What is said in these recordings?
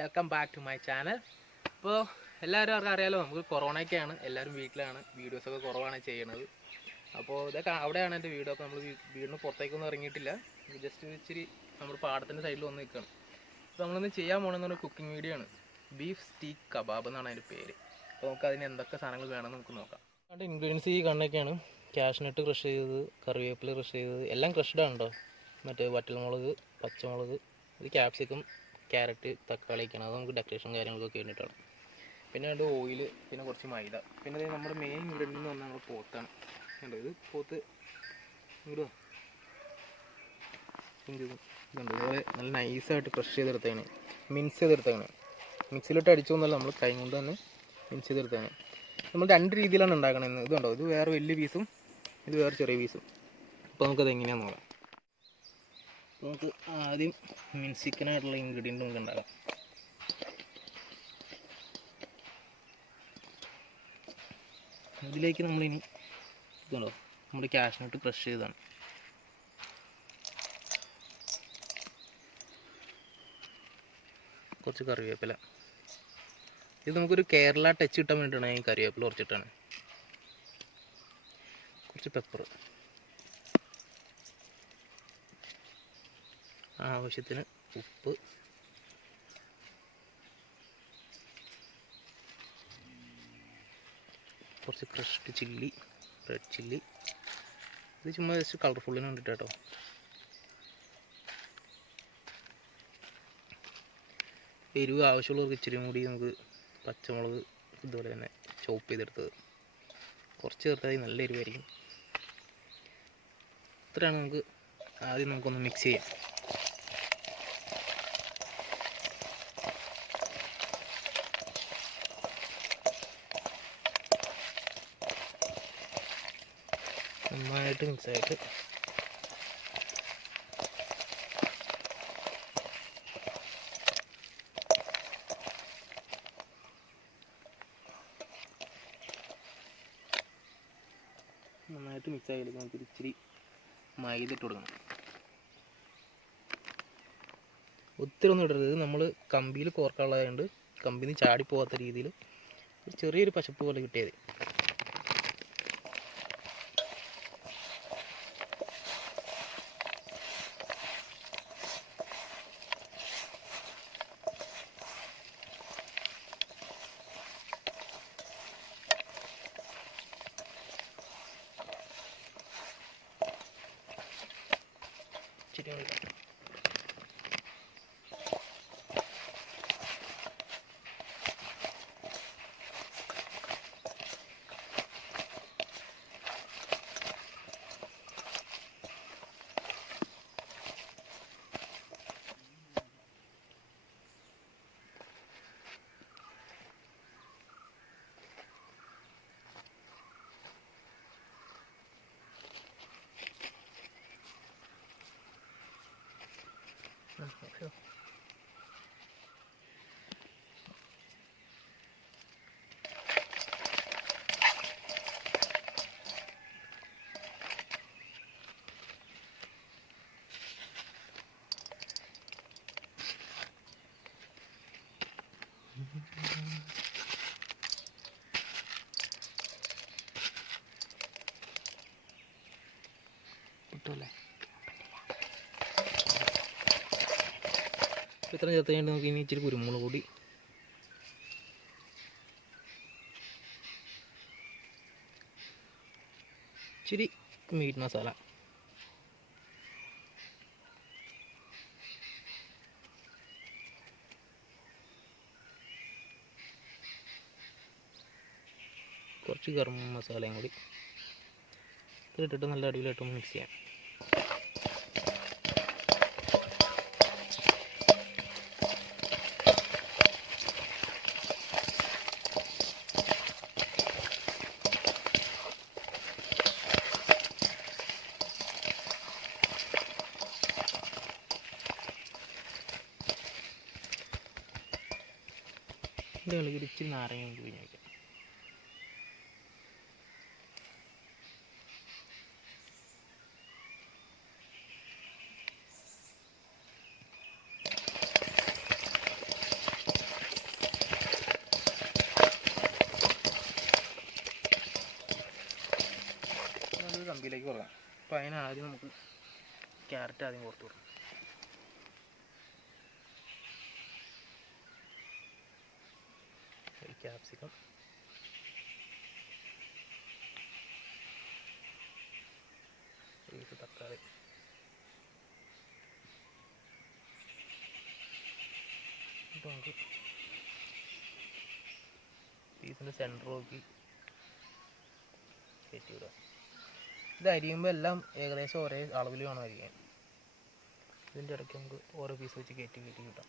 Welcome back to my channel. അപ്പോൾ എല്ലാവരും അറിയാലോ, നമുക്ക് കൊറോണയൊക്കെയാണ്, എല്ലാവരും വീട്ടിലാണ്, വീഡിയോസൊക്കെ കുറവാണ് ചെയ്യണത്. അപ്പോൾ ഇതൊക്കെ അവിടെയാണ് എൻ്റെ വീഡിയോ. അപ്പോൾ നമ്മൾ വീടിന് പുറത്തേക്കൊന്നും ഇറങ്ങിയിട്ടില്ല, ജസ്റ്റ് ഇച്ചിരി നമ്മുടെ പാടത്തിൻ്റെ സൈഡിൽ വന്ന് നിൽക്കുകയാണ്. അപ്പോൾ നമ്മളിന്ന് ചെയ്യാൻ പോകുന്നത് ഒരു കുക്കിംഗ് വീഡിയോ ആണ്. ബീഫ് സ്റ്റീക്ക് കബാബ് എന്നാണ് അതിൻ്റെ പേര്. അപ്പോൾ നമുക്ക് അതിന് എന്തൊക്കെ സാധനങ്ങൾ വേണമെന്ന് നമുക്ക് നോക്കാം. അതിൻ്റെ ഇൻഗ്രീഡിയൻസ് ഈ കണ്ണൊക്കെയാണ്: കാഷ്നട്ട് ക്രഷ് ചെയ്തത്, കറിവേപ്പില ക്രഷ് ചെയ്തത്, എല്ലാം ക്രഷ്ഡാണ് കേട്ടോ. മറ്റേ വറ്റൽമുളക്, പച്ചമുളക്, ഇത് ക്യാപ്സിക്കം, ക്യാരറ്റ്, തക്കാളിയൊക്കെയാണ്. അത് നമുക്ക് ഡെക്കറേഷൻ കാര്യങ്ങളൊക്കെ വേണ്ടിയിട്ടാണ്. പിന്നെ രണ്ട് ഓയിൽ, പിന്നെ കുറച്ച് മൈദ, പിന്നെ നമ്മുടെ മെയിൻ ഇൻഗ്രീഡിയൻ്റ് എന്ന് പറഞ്ഞാൽ നമ്മൾ പോത്താണ്. കണ്ടോ, ഇത് പോത്ത് ഇങ്ങോട്ട് ഇതുണ്ട്. ഇതുപോലെ നല്ല നൈസായിട്ട് ക്രഷ് ചെയ്തെടുത്തതാണ്, മിക്സ് ചെയ്തെടുത്തതാണ്. മിക്സിയിലിട്ട് അടിച്ചൊന്നുമല്ല, നമ്മൾ കൈ കൊണ്ട് തന്നെ മിക്സ് ചെയ്തെടുത്തതാണ്. നമ്മൾ രണ്ട് രീതിയിലാണ് ഉണ്ടാക്കണമെന്ന്. ഇതുണ്ടോ, ഇത് വേറെ വലിയ പീസും ഇത് വേറെ ചെറിയ പീസും. അപ്പോൾ നമുക്കത് എങ്ങനെയാണെന്ന് നോക്കാം. നമുക്ക് ആദ്യം ചിക്കനായിട്ടുള്ള ഇൻഗ്രീഡിയൻറ്റ് നമുക്ക് ഉണ്ടാക്കാം. ഇതിലേക്ക് നമ്മളിനി ഇതുണ്ടോ, നമ്മുടെ കാഷ്നട്ട് ക്രഷ് ചെയ്തതാണ്. കുറച്ച് കറിവേപ്പില, ഇത് നമുക്കൊരു കേരള ടച്ച് കിട്ടാൻ വേണ്ടിയിട്ടാണ് ഈ കറിവേപ്പില കുറച്ചിട്ടാണ്. കുറച്ച് പെപ്പർ, ആവശ്യത്തിന് ഉപ്പ്, കുറച്ച് ക്രഷ്ഡ് ചില്ലി, റെഡ് ചില്ലി. ഇത് ചുമ്മാ ജസ്റ്റ് കളർഫുള്ളിന് വേണ്ടിയിട്ട് കേട്ടോ. എരിവ് ആവശ്യമുള്ളവർക്ക് ഇച്ചിരി കൂടി നമുക്ക് പച്ചമുളക് ഇതുപോലെ തന്നെ ചോപ്പ് ചെയ്തെടുത്തത് കുറച്ച് ചേർത്താൽ നല്ല എരിവായിരിക്കും. ഇത്രയാണ്. നമുക്ക് ആദ്യം നമുക്കൊന്ന് മിക്സ് ചെയ്യാം. നന്നായിട്ട് മിക്സായിട്ട് മിക്സായാലും നമുക്ക് ഇച്ചിരി മൈദ ഇട്ട് കൊടുക്കണം. ഒത്തിരി ഒന്നും ഇടരുത്. നമ്മൾ കമ്പിയിൽ കോർക്കാനുള്ളതുകൊണ്ട് കമ്പിയിൽ നിന്ന് ചാടിപ്പോകാത്ത രീതിയിൽ ചെറിയൊരു പശപ്പ് പോലെ കിട്ടിയത്. കിട്ടുമല്ലേ? ഇത്ര ചേർത്ത് കഴിഞ്ഞിട്ട് നമുക്ക് ഇനി ഇച്ചിരി കുരുമുളക് പൊടി, ഇച്ചിരി മീറ്റ് മസാല, കുറച്ച് ഗരം മസാലയും കൂടി ഇട്ടിട്ട് നല്ല അടിപൊളിയായിട്ട് മിക്സ് ചെയ്യാം. ഇതിലേക്ക് ഇച്ചിരി നാരങ്ങ പിഴിഞ്ഞ് വയ്ക്കാം. ചമ്പിലേക്ക് കൊടുക്കാം. അപ്പോൾ അതിനാദ്യം നമുക്ക് ക്യാരറ്റ് ആദ്യം കൊടുത്തു കൊടുക്കാം. ക്യാപ്സിക്കം, തക്കാളി, ഇപ്പോൾ നമുക്ക് പീസിൻ്റെ സെൻറ്റർ നോക്കി കയറ്റി വിടാം. ഇത് അരിയുമ്പോൾ എല്ലാം ഏകദേശം ഒരേ അളവിൽ വേണം അരിയാൻ. ഇതിൻ്റെ ഇടയ്ക്ക് നമുക്ക് ഓരോ പീസ് വെച്ച് കയറ്റി കിട്ടാം.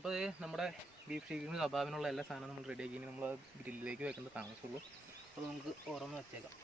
അപ്പോൾ നമ്മുടെ ബീഫ് ഷീക്കിന് കബാബിനുള്ള എല്ലാ സാധനവും നമ്മൾ റെഡിയാക്കി. ഇനി നമ്മൾ ഗ്രില്ലിലേക്ക് വെക്കേണ്ട താമസമുള്ളൂ. അപ്പോൾ നമുക്ക് ഓരോന്ന് വെച്ചേക്കാം.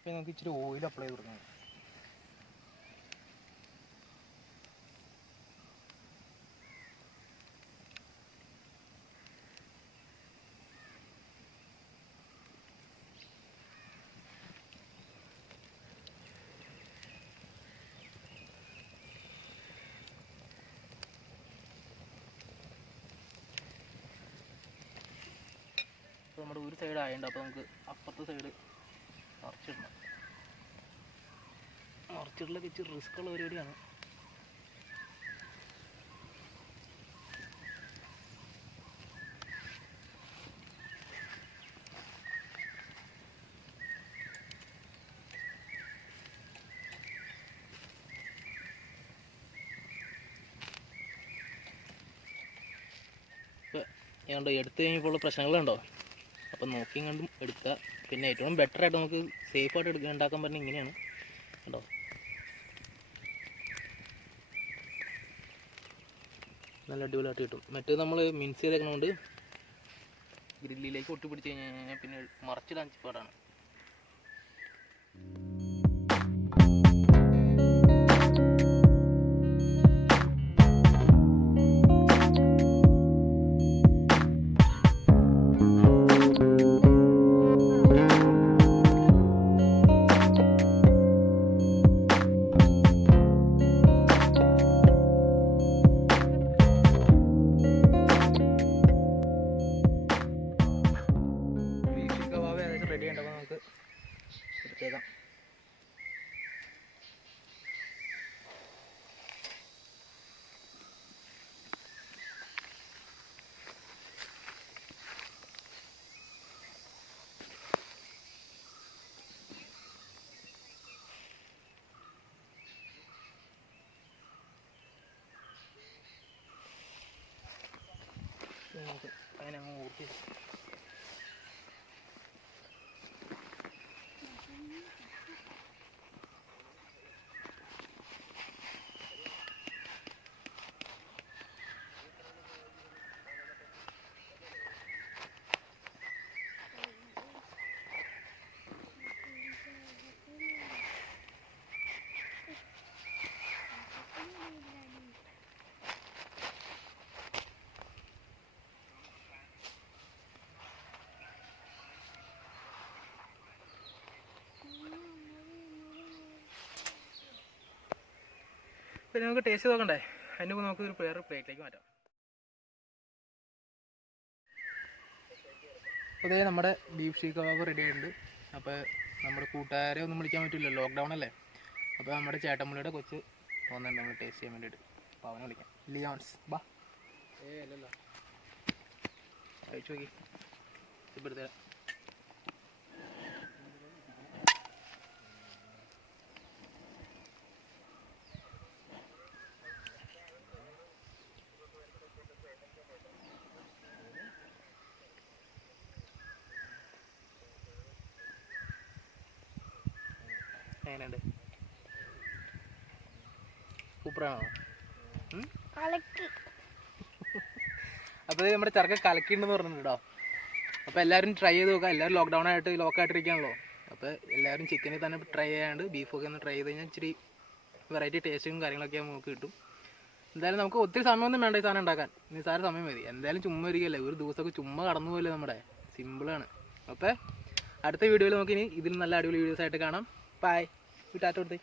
അപ്പോൾ നമുക്ക് ഇച്ചിരി ഓയിൽ അപ്ലൈ ചെയ്ത് കൊടുക്കണം. അപ്പോൾ നമ്മുടെ ഒരു സൈഡ് ആയതുകൊണ്ട് അപ്പോൾ നമുക്ക് അപ്പുറത്തെ സൈഡ് മറിച്ചിടണം. മറിച്ചിടലൊക്കെ ഇച്ചിരി റിസ്ക് ഉള്ള പരിപാടിയാണ്. ഇപ്പോൾ ഞാൻ എടുത്തു കഴിഞ്ഞപ്പോൾ ഉള്ള പ്രശ്നങ്ങളുണ്ടോ? അപ്പം നോക്കിയും കണ്ടും എടുക്കുക. പിന്നെ ഏറ്റവും ബെറ്ററായിട്ട് നമുക്ക് സേഫായിട്ട് ഉണ്ടാക്കാൻ പറ്റുന്നത് ഇങ്ങനെയാണ് കേട്ടോ. നല്ല അടിപൊളിയായിട്ട് കിട്ടും. മറ്റേത് നമ്മൾ മിക്സ് ചെയ്തേക്കുന്നതുകൊണ്ട് ഗ്രില്ലിലേക്ക് ഒട്ടിപ്പിടിച്ച് കഴിഞ്ഞാൽ പിന്നെ മറച്ചിടാൻ പാടാണ്. പിന്നെ നമുക്ക് ടേസ്റ്റ് നോക്കണ്ടേ? അതിന് മുമ്പ് നമുക്ക് ഒരു വേറെ പ്ലേറ്റിലേക്ക് മാറ്റാം. അപ്പോൾ അതേ നമ്മുടെ ബീഫ് ഷീക്ക് കബാബ് റെഡി ആയിട്ടുണ്ട്. അപ്പോൾ നമ്മുടെ കൂട്ടുകാരെ ഒന്നും വിളിക്കാൻ പറ്റില്ല, ലോക്ക്ഡൗൺ അല്ലേ. അപ്പോൾ നമ്മുടെ ചേട്ടൻമുള്ളിയുടെ കൊച്ച് വന്നിട്ടുണ്ട് നമ്മൾ ടേസ്റ്റ് ചെയ്യാൻ വേണ്ടിയിട്ട്. അപ്പോൾ അവനെ വിളിക്കാം. ലിയോൺസ് ബാ. അല്ലല്ലോ കഴിച്ചു നോക്കി ഇപ്പോഴത്തെ എങ്ങനെയുണ്ട്? സൂപ്പറാണോ? അപ്പോൾ നമ്മുടെ ചെറുക്കൻ കലക്കിണ്ടെന്ന് പറഞ്ഞിട്ടുണ്ടോ. അപ്പോൾ എല്ലാവരും ട്രൈ ചെയ്ത് നോക്കുക. എല്ലാവരും ലോക്ക്ഡൗൺ ആയിട്ട് ലോക്കായിട്ടിരിക്കുകയാണല്ലോ. അപ്പോൾ എല്ലാവരും ചിക്കനിൽ തന്നെ ട്രൈ ചെയ്യാണ്ട് ബീഫൊക്കെ ഒന്ന് ട്രൈ ചെയ്ത് കഴിഞ്ഞാൽ ഇച്ചിരി വെറൈറ്റി ടേസ്റ്റും കാര്യങ്ങളൊക്കെ നമുക്ക് കിട്ടും. എന്തായാലും നമുക്ക് ഒത്തിരി സമയമൊന്നും വേണ്ട ഈ സാധനം ഉണ്ടാക്കാൻ. നിസ്സാര സമയം മതി. എന്തായാലും ചുമ്മാ ഇരിക്കുകയല്ലേ, ഒരു ദിവസമൊക്കെ ചുമ്മാ കടന്നു പോകല്ലേ നമ്മുടെ. സിമ്പിളാണ്. അപ്പോൾ അടുത്ത വീഡിയോയിൽ നമുക്ക് ഇനി ഇതിൽ നല്ല അടിപൊളി വീഡിയോസ് ആയിട്ട് കാണാം. ബൈ. ടാറ്റ കൊടുത്തേ.